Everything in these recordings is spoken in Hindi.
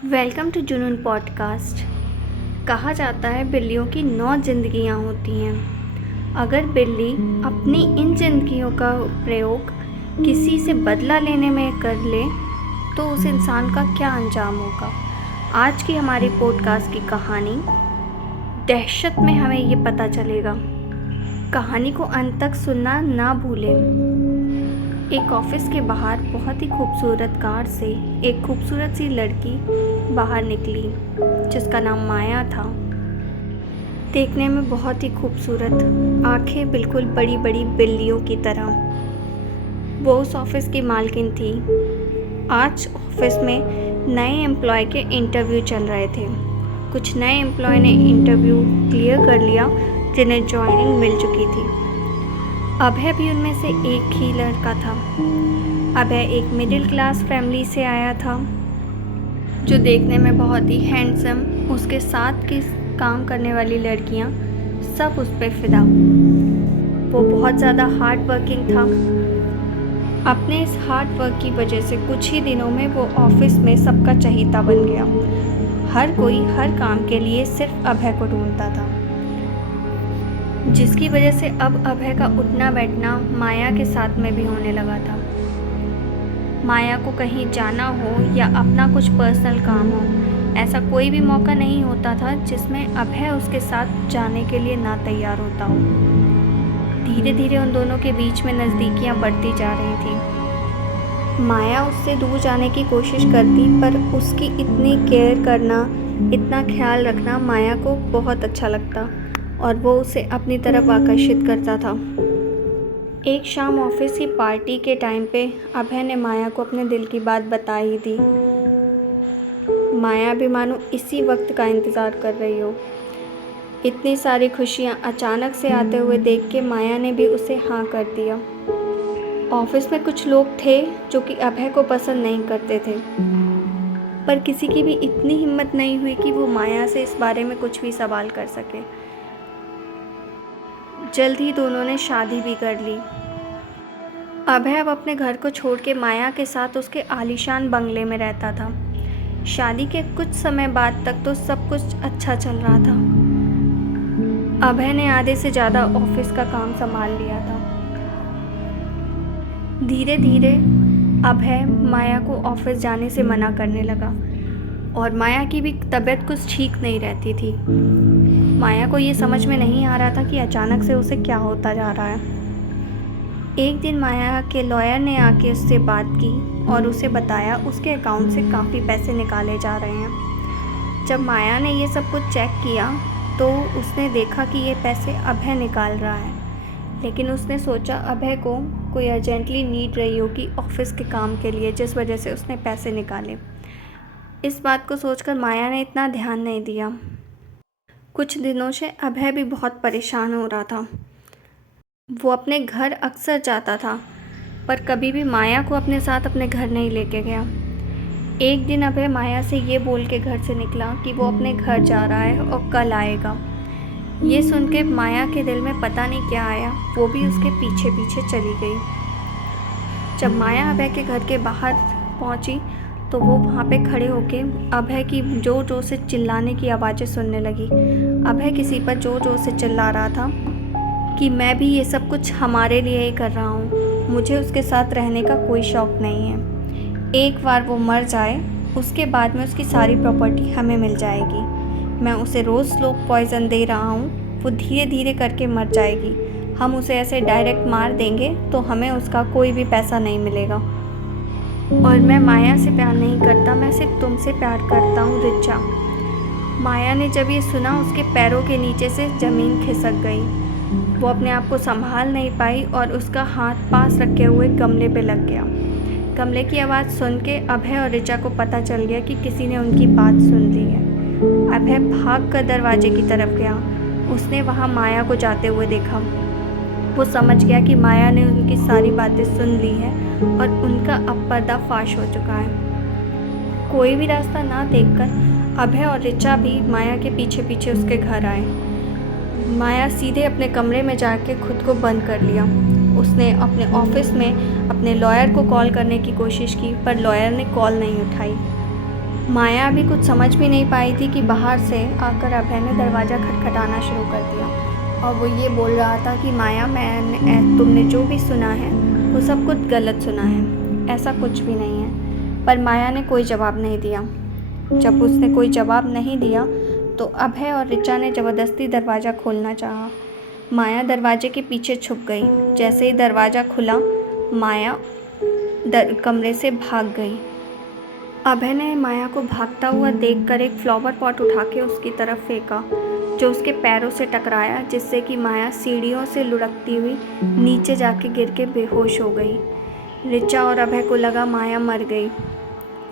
वेलकम टू जुनून पॉडकास्ट। कहा जाता है बिल्लियों की 9 जिंदगियां होती हैं। अगर बिल्ली अपनी इन जिंदगियों का प्रयोग किसी से बदला लेने में कर ले तो उस इंसान का क्या अंजाम होगा। आज की हमारी पॉडकास्ट की कहानी दहशत में हमें ये पता चलेगा। कहानी को अंत तक सुनना ना भूलें। एक ऑफिस के बाहर बहुत ही खूबसूरत कार से एक खूबसूरत सी लड़की बाहर निकली जिसका नाम माया था। देखने में बहुत ही खूबसूरत, आंखें बिल्कुल बड़ी बड़ी बिल्लियों की तरह। वो उस ऑफिस की मालकिन थी। आज ऑफिस में नए एम्प्लॉय के इंटरव्यू चल रहे थे। कुछ नए एम्प्लॉय ने इंटरव्यू क्लियर कर लिया जिन्हें जॉइनिंग मिल चुकी थी। अभय भी उनमें से एक ही लड़का था। अभय एक मिडिल क्लास फैमिली से आया था जो देखने में बहुत ही हैंडसम। उसके साथ की काम करने वाली लड़कियां सब उस पर फिदा। वो बहुत ज़्यादा हार्ड वर्किंग था। अपने इस हार्ड वर्क की वजह से कुछ ही दिनों में वो ऑफिस में सबका चहीता बन गया। हर कोई हर काम के लिए सिर्फ अभय को ढूंढता था, जिसकी वजह से अब अभय का उठना बैठना माया के साथ में भी होने लगा था। माया को कहीं जाना हो या अपना कुछ पर्सनल काम हो, ऐसा कोई भी मौका नहीं होता था जिसमें अभय उसके साथ जाने के लिए ना तैयार होता हो। धीरे धीरे उन दोनों के बीच में नज़दीकियां बढ़ती जा रही थी। माया उससे दूर जाने की कोशिश करती, पर उसकी इतनी केयर करना, इतना ख्याल रखना माया को बहुत अच्छा लगता और वो उसे अपनी तरफ आकर्षित करता था। एक शाम ऑफिस की पार्टी के टाइम पे अभय ने माया को अपने दिल की बात बता ही दी। माया भी मानो इसी वक्त का इंतज़ार कर रही हो। इतनी सारी खुशियाँ अचानक से आते हुए देख के माया ने भी उसे हाँ कर दिया। ऑफिस में कुछ लोग थे जो कि अभय को पसंद नहीं करते थे, पर किसी की भी इतनी हिम्मत नहीं हुई कि वो माया से इस बारे में कुछ भी सवाल कर सके। जल्द ही दोनों ने शादी भी कर ली। अभय अब अपने घर को छोड़ के माया के साथ उसके आलीशान बंगले में रहता था। शादी के कुछ समय बाद तक तो सब कुछ अच्छा चल रहा था। अभय ने आधे से ज़्यादा ऑफिस का काम संभाल लिया था। धीरे धीरे अभय माया को ऑफिस जाने से मना करने लगा और माया की भी तबीयत कुछ ठीक नहीं रहती थी। माया को ये समझ में नहीं आ रहा था कि अचानक से उसे क्या होता जा रहा है। एक दिन माया के लॉयर ने आके उससे बात की और उसे बताया उसके अकाउंट से काफ़ी पैसे निकाले जा रहे हैं। जब माया ने ये सब कुछ चेक किया तो उसने देखा कि ये पैसे अभय निकाल रहा है, लेकिन उसने सोचा अभय को कोई अर्जेंटली नीड रही होगी ऑफिस के काम के लिए, जिस वजह से उसने पैसे निकाले। इस बात को सोचकर माया ने इतना ध्यान नहीं दिया। कुछ दिनों से अभय भी बहुत परेशान हो रहा था। वो अपने घर अक्सर जाता था, पर कभी भी माया को अपने साथ अपने घर नहीं लेके गया। एक दिन अभय माया से ये बोल के घर से निकला कि वो अपने घर जा रहा है और कल आएगा। ये सुन के माया के दिल में पता नहीं क्या आया, वो भी उसके पीछे पीछे चली गई। जब माया अभय के घर के बाहर पहुंची तो वो वहाँ पे खड़े होके अभय की जोर जोर से चिल्लाने की आवाज़ें सुनने लगी। अभय किसी पर जोर जोर से चिल्ला रहा था कि मैं भी ये सब कुछ हमारे लिए ही कर रहा हूँ, मुझे उसके साथ रहने का कोई शौक़ नहीं है। एक बार वो मर जाए उसके बाद में उसकी सारी प्रॉपर्टी हमें मिल जाएगी। मैं उसे रोज़ स्लो पॉइज़न दे रहा हूँ, वो धीरे धीरे करके मर जाएगी। हम उसे ऐसे डायरेक्ट मार देंगे तो हमें उसका कोई भी पैसा नहीं मिलेगा। और मैं माया से प्यार नहीं करता, मैं सिर्फ तुमसे प्यार करता हूँ रिचा। माया ने जब ये सुना उसके पैरों के नीचे से ज़मीन खिसक गई। वो अपने आप को संभाल नहीं पाई और उसका हाथ पास रखे हुए गमले पे लग गया। गमले की आवाज़ सुन के अभय और रिचा को पता चल गया कि किसी ने उनकी बात सुन ली है। अभय भाग कर दरवाजे की तरफ गया। उसने वहाँ माया को जाते हुए देखा। वो समझ गया कि माया ने उनकी सारी बातें सुन ली है और उनका अब पर्दाफाश हो चुका है। कोई भी रास्ता ना देखकर अभय और रिचा भी माया के पीछे पीछे उसके घर आए। माया सीधे अपने कमरे में जाके खुद को बंद कर लिया। उसने अपने ऑफिस में अपने लॉयर को कॉल करने की कोशिश की, पर लॉयर ने कॉल नहीं उठाई। माया अभी कुछ समझ भी नहीं पाई थी कि बाहर से आकर अभय ने दरवाज़ा खटखटाना शुरू कर दिया और वो ये बोल रहा था कि माया तुमने जो भी सुना है वो सब कुछ गलत सुना है, ऐसा कुछ भी नहीं है। पर माया ने कोई जवाब नहीं दिया। जब उसने कोई जवाब नहीं दिया तो अभय और ऋचा ने ज़बरदस्ती दरवाज़ा खोलना चाहा। माया दरवाजे के पीछे छुप गई। जैसे ही दरवाज़ा खुला माया कमरे से भाग गई। अभय ने माया को भागता हुआ देखकर एक फ्लावर पॉट उठा के उसकी तरफ फेंका, जो उसके पैरों से टकराया, जिससे कि माया सीढ़ियों से लुढ़कती हुई नीचे जाके गिर के बेहोश हो गई। ऋचा और अभय को लगा माया मर गई,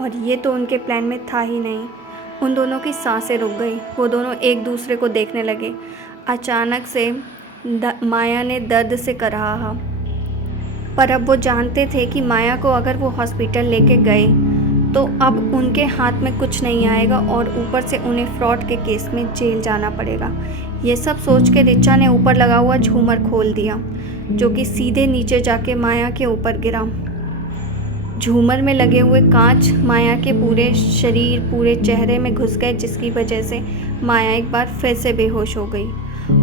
और ये तो उनके प्लान में था ही नहीं। उन दोनों की सांसें रुक गई। वो दोनों एक दूसरे को देखने लगे। अचानक से माया ने दर्द से कराहा, पर अब वो जानते थे कि माया को अगर वो हॉस्पिटल लेके गए तो अब उनके हाथ में कुछ नहीं आएगा और ऊपर से उन्हें फ्रॉड के केस में जेल जाना पड़ेगा। ये सब सोच के ऋचा ने ऊपर लगा हुआ झूमर खोल दिया, जो कि सीधे नीचे जाके माया के ऊपर गिरा। झूमर में लगे हुए कांच माया के पूरे शरीर, पूरे चेहरे में घुस गए, जिसकी वजह से माया एक बार फिर से बेहोश हो गई।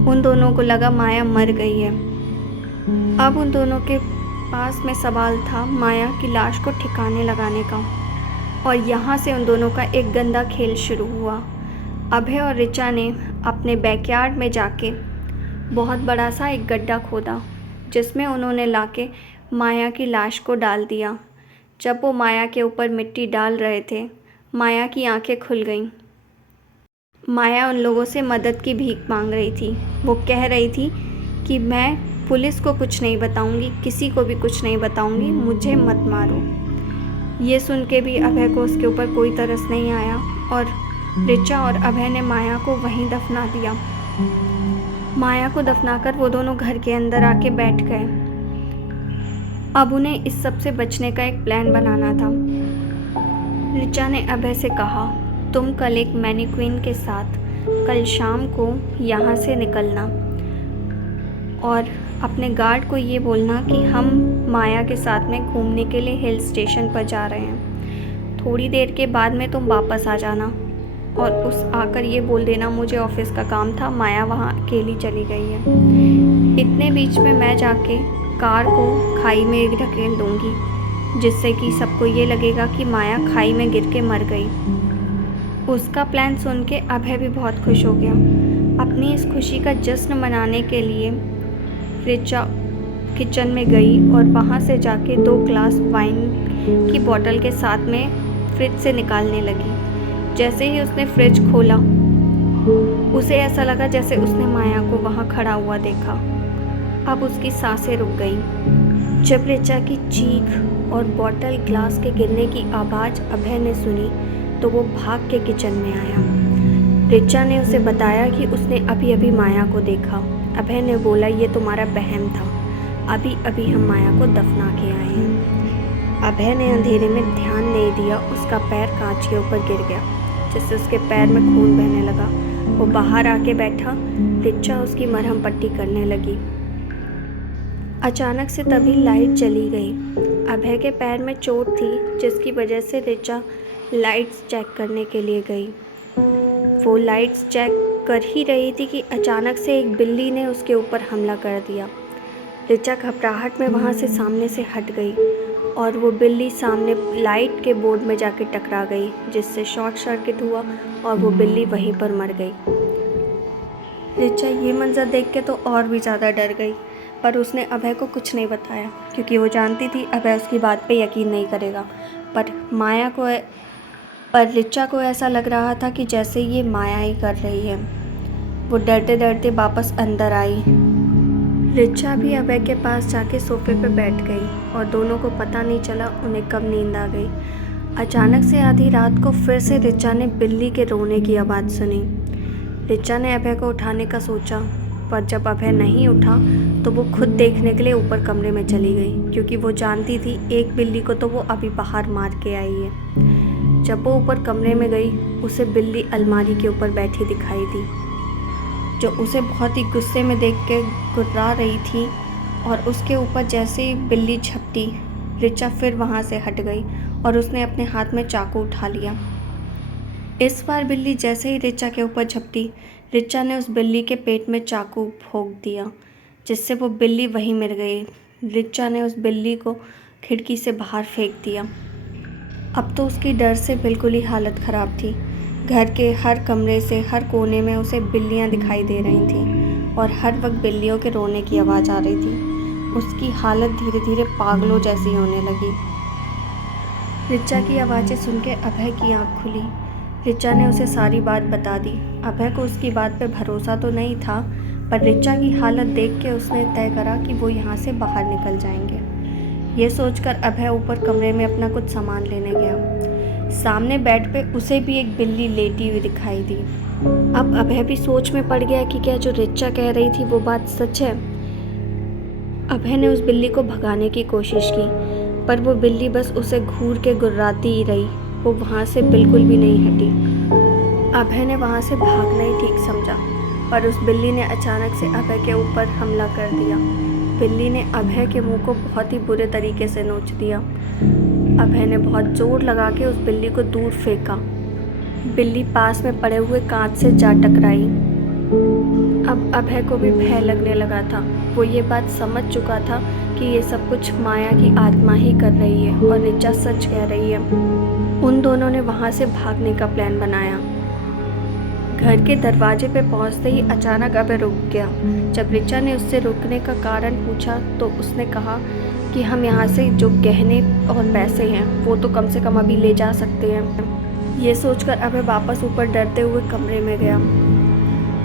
उन दोनों को लगा माया मर गई है। अब उन दोनों के पास में सवाल था माया की लाश को ठिकाने लगाने का, और यहाँ से उन दोनों का एक गंदा खेल शुरू हुआ। अभय और ऋचा ने अपने बैकयार्ड में जाके बहुत बड़ा सा एक गड्ढा खोदा, जिसमें उन्होंने लाके माया की लाश को डाल दिया। जब वो माया के ऊपर मिट्टी डाल रहे थे, माया की आंखें खुल गईं। माया उन लोगों से मदद की भीख मांग रही थी। वो कह रही थी कि मैं पुलिस को कुछ नहीं बताऊंगी, किसी को भी कुछ नहीं बताऊंगी, मुझे मत मारो। ये सुन के भी अभय को उसके ऊपर कोई तरस नहीं आया, और ऋचा और अभय ने माया को वहीं दफना दिया। माया को दफनाकर वो दोनों घर के अंदर आके बैठ गए। अब उन्हें इस सब से बचने का एक प्लान बनाना था। ऋचा ने अभय से कहा, तुम कल एक मैनीक्वीन के साथ कल शाम को यहाँ से निकलना और अपने गार्ड को ये बोलना कि हम माया के साथ में घूमने के लिए हिल स्टेशन पर जा रहे हैं। थोड़ी देर के बाद में तुम वापस आ जाना और उस आकर ये बोल देना मुझे ऑफिस का काम था, माया वहाँ अकेली चली गई है। इतने बीच में मैं जाके कार को खाई में ढकेल दूँगी, जिससे कि सबको ये लगेगा कि माया खाई में गिर के मर गई। उसका प्लान सुन के अभय भी बहुत खुश हो गया। अपनी इस खुशी का जश्न मनाने के लिए ऋचा किचन में गई और वहाँ से जाके 2 ग्लास वाइन की बोतल के साथ में फ्रिज से निकालने लगी। जैसे ही उसने फ्रिज खोला, उसे ऐसा लगा जैसे उसने माया को वहाँ खड़ा हुआ देखा। अब उसकी सांसें रुक गई। जब ऋचा की चीख और बोतल ग्लास के गिरने की आवाज़ अभय ने सुनी तो वो भाग के किचन में आया। ऋचा ने उसे बताया कि उसने अभी अभी माया को देखा। अभय ने बोला, ये तुम्हारा बहम था, अभी अभी हम माया को दफना के आए हैं। अभय ने अंधेरे में ध्यान नहीं दिया। उसका पैर कांच के ऊपर गिर गया, जिससे उसके पैर में खून बहने लगा। वो बाहर आके बैठा। ऋचा उसकी मरहम पट्टी करने लगी। अचानक से तभी लाइट चली गई। अभय के पैर में चोट थी, जिसकी वजह से ऋचा लाइट्स चेक करने के लिए गई। वो लाइट्स चेक कर ही रही थी कि अचानक से एक बिल्ली ने उसके ऊपर हमला कर दिया। ऋचा घबराहट में वहाँ से सामने से हट गई और वो बिल्ली सामने लाइट के बोर्ड में जाके टकरा गई, जिससे शॉर्ट सर्किट हुआ और वो बिल्ली वहीं पर मर गई। ऋचा ये मंजर देख के तो और भी ज़्यादा डर गई, पर उसने अभय को कुछ नहीं बताया, क्योंकि वो जानती थी अभय उसकी बात पे यकीन नहीं करेगा। पर ऋचा को ऐसा लग रहा था कि जैसे ये माया ही कर रही है। वो डरते डरते वापस अंदर आई। ऋचा भी अभय के पास जाके सोफे पे बैठ गई और दोनों को पता नहीं चला उन्हें कब नींद आ गई। अचानक से आधी रात को फिर से ऋचा ने बिल्ली के रोने की आवाज़ सुनी। ऋचा ने अभय को उठाने का सोचा, पर जब अभय नहीं उठा तो वो खुद देखने के लिए ऊपर कमरे में चली गई, क्योंकि वो जानती थी एक बिल्ली को तो वो अभी बाहर मार के आई है। जब वो ऊपर कमरे में गई, उसे बिल्ली अलमारी के ऊपर बैठी दिखाई दी, जो उसे बहुत ही गुस्से में देख के गुर्रा रही थी। और उसके ऊपर जैसे ही बिल्ली झपटी, ऋचा फिर वहाँ से हट गई और उसने अपने हाथ में चाकू उठा लिया। इस बार बिल्ली जैसे ही रिचा के ऊपर झपटी, रिचा ने उस बिल्ली के पेट में चाकू भोंक दिया, जिससे वो बिल्ली वहीं मर गई। रिचा ने उस बिल्ली को खिड़की से बाहर फेंक दिया। अब तो उसकी डर से बिल्कुल ही हालत ख़राब थी। घर के हर कमरे से, हर कोने में उसे बिल्लियाँ दिखाई दे रही थीं और हर वक्त बिल्लियों के रोने की आवाज़ आ रही थी। उसकी हालत धीरे धीरे पागलों जैसी होने लगी। रिचा की आवाज़ें सुन के अभय की आँख खुली। रिचा ने उसे सारी बात बता दी। अभय को उसकी बात पे भरोसा तो नहीं था, पर रिचा की हालत देख के उसने तय करा कि वो यहाँ से बाहर निकल जाएंगे। ये सोचकर अभय ऊपर कमरे में अपना कुछ सामान लेने गया। सामने बेड पे उसे भी एक बिल्ली लेटी हुई दिखाई दी। अब अभय भी सोच में पड़ गया कि क्या जो रिचा कह रही थी वो बात सच है। अभय ने उस बिल्ली को भगाने की कोशिश की, पर वो बिल्ली बस उसे घूर के गुर्राती ही रही। वो वहाँ से बिल्कुल भी नहीं हटी। अभय ने वहाँ से भागना ही ठीक समझा, पर उस बिल्ली ने अचानक से अभय के ऊपर हमला कर दिया। बिल्ली ने अभय के मुंह को बहुत ही बुरे तरीके से नोच दिया। अभय ने बहुत जोर लगा के उस बिल्ली को दूर फेंका। बिल्ली पास में पड़े हुए कांच से जा टकराई। अब अभय को भी भय लगने लगा था। वो ये बात समझ चुका था कि ये सब कुछ माया की आत्मा ही कर रही है और रिचा सच कह रही है। उन दोनों ने वहाँ से भागने का प्लान बनाया। घर के दरवाजे पे पहुँचते ही अचानक अभय रुक गया। जब रिचा ने उससे रुकने का कारण पूछा तो उसने कहा कि हम यहाँ से जो गहने और पैसे हैं वो तो कम से कम अभी ले जा सकते हैं। ये सोचकर अभय वापस ऊपर डरते हुए कमरे में गया।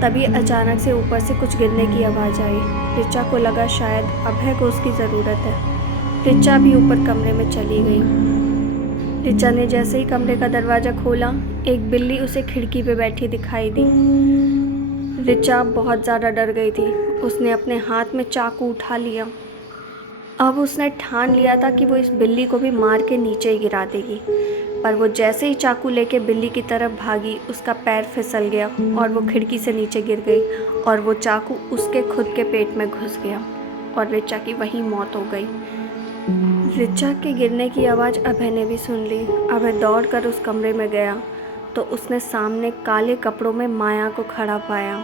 तभी अचानक से ऊपर से कुछ गिरने की आवाज़ आई। रिचा को लगा शायद अभय को उसकी ज़रूरत है। रिचा भी ऊपर कमरे में चली गई। रिचा ने जैसे ही कमरे का दरवाज़ा खोला, एक बिल्ली उसे खिड़की पे बैठी दिखाई दी। रिचा बहुत ज़्यादा डर गई थी। उसने अपने हाथ में चाकू उठा लिया। अब उसने ठान लिया था कि वो इस बिल्ली को भी मार के नीचे ही गिरा देगी, पर वो जैसे ही चाकू लेके बिल्ली की तरफ भागी, उसका पैर फिसल गया और वो खिड़की से नीचे गिर गई और वो चाकू उसके खुद के पेट में घुस गया और रिचा की वहीं मौत हो गई। रिचा के गिरने की आवाज़ अभय ने भी सुन ली। अभय दौड़कर उस कमरे में गया तो उसने सामने काले कपड़ों में माया को खड़ा पाया।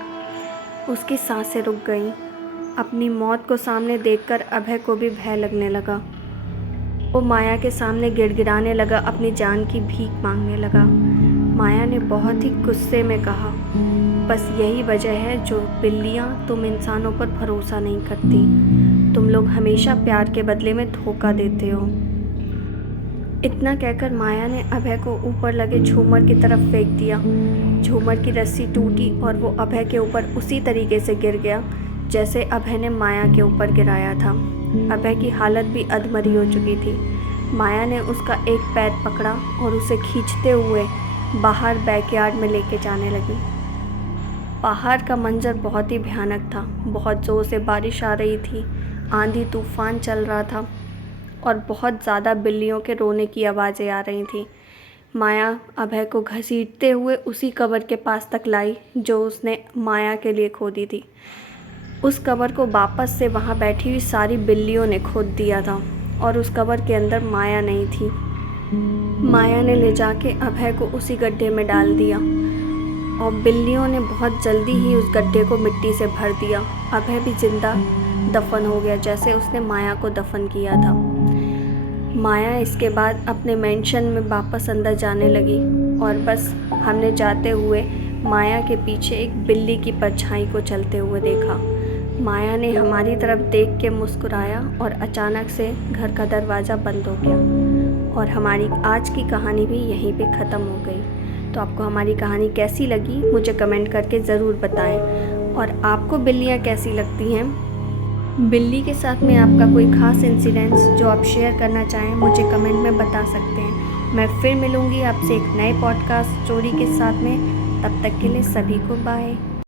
उसकी सांसें रुक गईं। अपनी मौत को सामने देखकर अभय को भी भय लगने लगा। वो माया के सामने गिड़गिड़ाने लगा, अपनी जान की भीख मांगने लगा। माया ने बहुत ही गुस्से में कहा, बस यही वजह है जो बिल्लियाँ तुम इंसानों पर भरोसा नहीं करती। तुम लोग हमेशा प्यार के बदले में धोखा देते हो। इतना कहकर माया ने अभय को ऊपर लगे झूमर की तरफ फेंक दिया। झूमर की रस्सी टूटी और वो अभय के ऊपर उसी तरीके से गिर गया जैसे अभय ने माया के ऊपर गिराया था। अभय की हालत भी अधमरी हो चुकी थी। माया ने उसका एक पैर पकड़ा और उसे खींचते हुए बाहर बैकयार्ड में लेके जाने लगी। बाहर का मंजर बहुत ही भयानक था। बहुत ज़ोर से बारिश आ रही थी, आंधी तूफान चल रहा था और बहुत ज़्यादा बिल्लियों के रोने की आवाज़ें आ रही थी। माया अभय को घसीटते हुए उसी कब्र के पास तक लाई जो उसने माया के लिए खोदी थी। उस कब्र को वापस से वहाँ बैठी हुई सारी बिल्लियों ने खोद दिया था और उस कब्र के अंदर माया नहीं थी। माया ने ले जाके अभय को उसी गड्ढे में डाल दिया और बिल्लियों ने बहुत जल्दी ही उस गड्ढे को मिट्टी से भर दिया। अभय भी जिंदा दफन हो गया जैसे उसने माया को दफन किया था। माया इसके बाद अपने मेंशन में वापस अंदर जाने लगी और बस हमने जाते हुए माया के पीछे एक बिल्ली की परछाई को चलते हुए देखा। माया ने हमारी तरफ देख के मुस्कुराया और अचानक से घर का दरवाज़ा बंद हो गया और हमारी आज की कहानी भी यहीं पे ख़त्म हो गई। तो आपको हमारी कहानी कैसी लगी मुझे कमेंट करके ज़रूर बताएं और आपको बिल्लियाँ कैसी लगती हैं। बिल्ली के साथ में आपका कोई ख़ास इंसिडेंट्स जो आप शेयर करना चाहें मुझे कमेंट में बता सकते हैं। मैं फिर मिलूँगी आपसे एक नए पॉडकास्ट स्टोरी के साथ में। तब तक के लिए सभी को बाय।